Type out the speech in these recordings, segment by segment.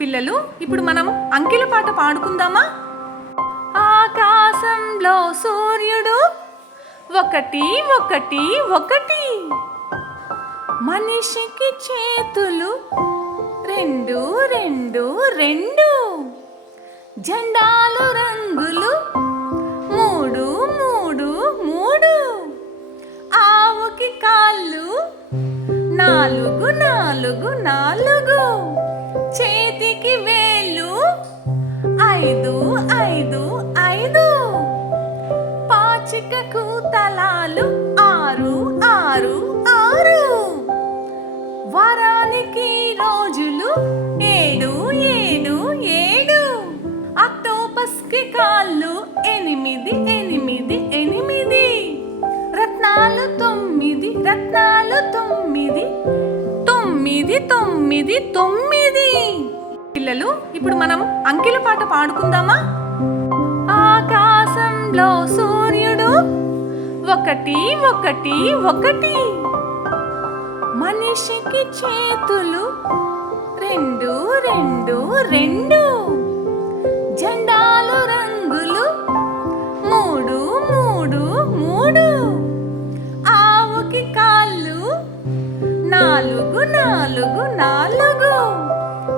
పిల్లలు ఇప్పుడు మనం అంకెల పాట పాడుకుందామా? ఆకాశంలో సూర్యుడు ఒకటి ఒకటి ఒకటి. మనిషికి చేతులు రెండు రెండు రెండు. జెండాలు ఆవుకి కాళ్ళు. నాలుగు నాలుగు నాలుగు. చేతికి వేలు. ఐదు ఐదు ఐదు. పాచికకు తలాలు ఆరు ఆరు ఆరు. వారానికి రోజులు ఏడు ఏడు ఏడు. అక్టోపస్కి కాళ్ళు ఎనిమిది ఎనిమిది ఎనిమిది. రత్నాలు తొమ్మిది రత్నాలు తొమ్మిది తొమ్మిది తొమ్మిది తొమ్మిది. పిల్లలు ఇప్పుడు మనం అంకెల పాట పాడుకుందామా? ఆకాశంలో సూర్యుడు ఒకటి ఒకటి ఒకటి. మనిషికి చేతులు రెండు రెండు రెండు. నాలుగు నాలుగు.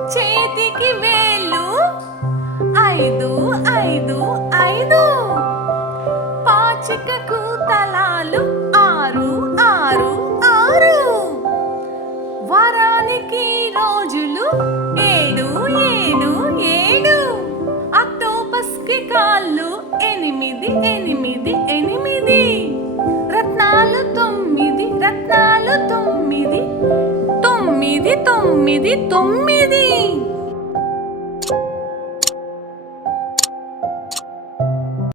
చేతికి వేలు. ఐదు ఐదు ఐదు. పాచికకు తలాలు. తొమ్మిది తొమ్మిది.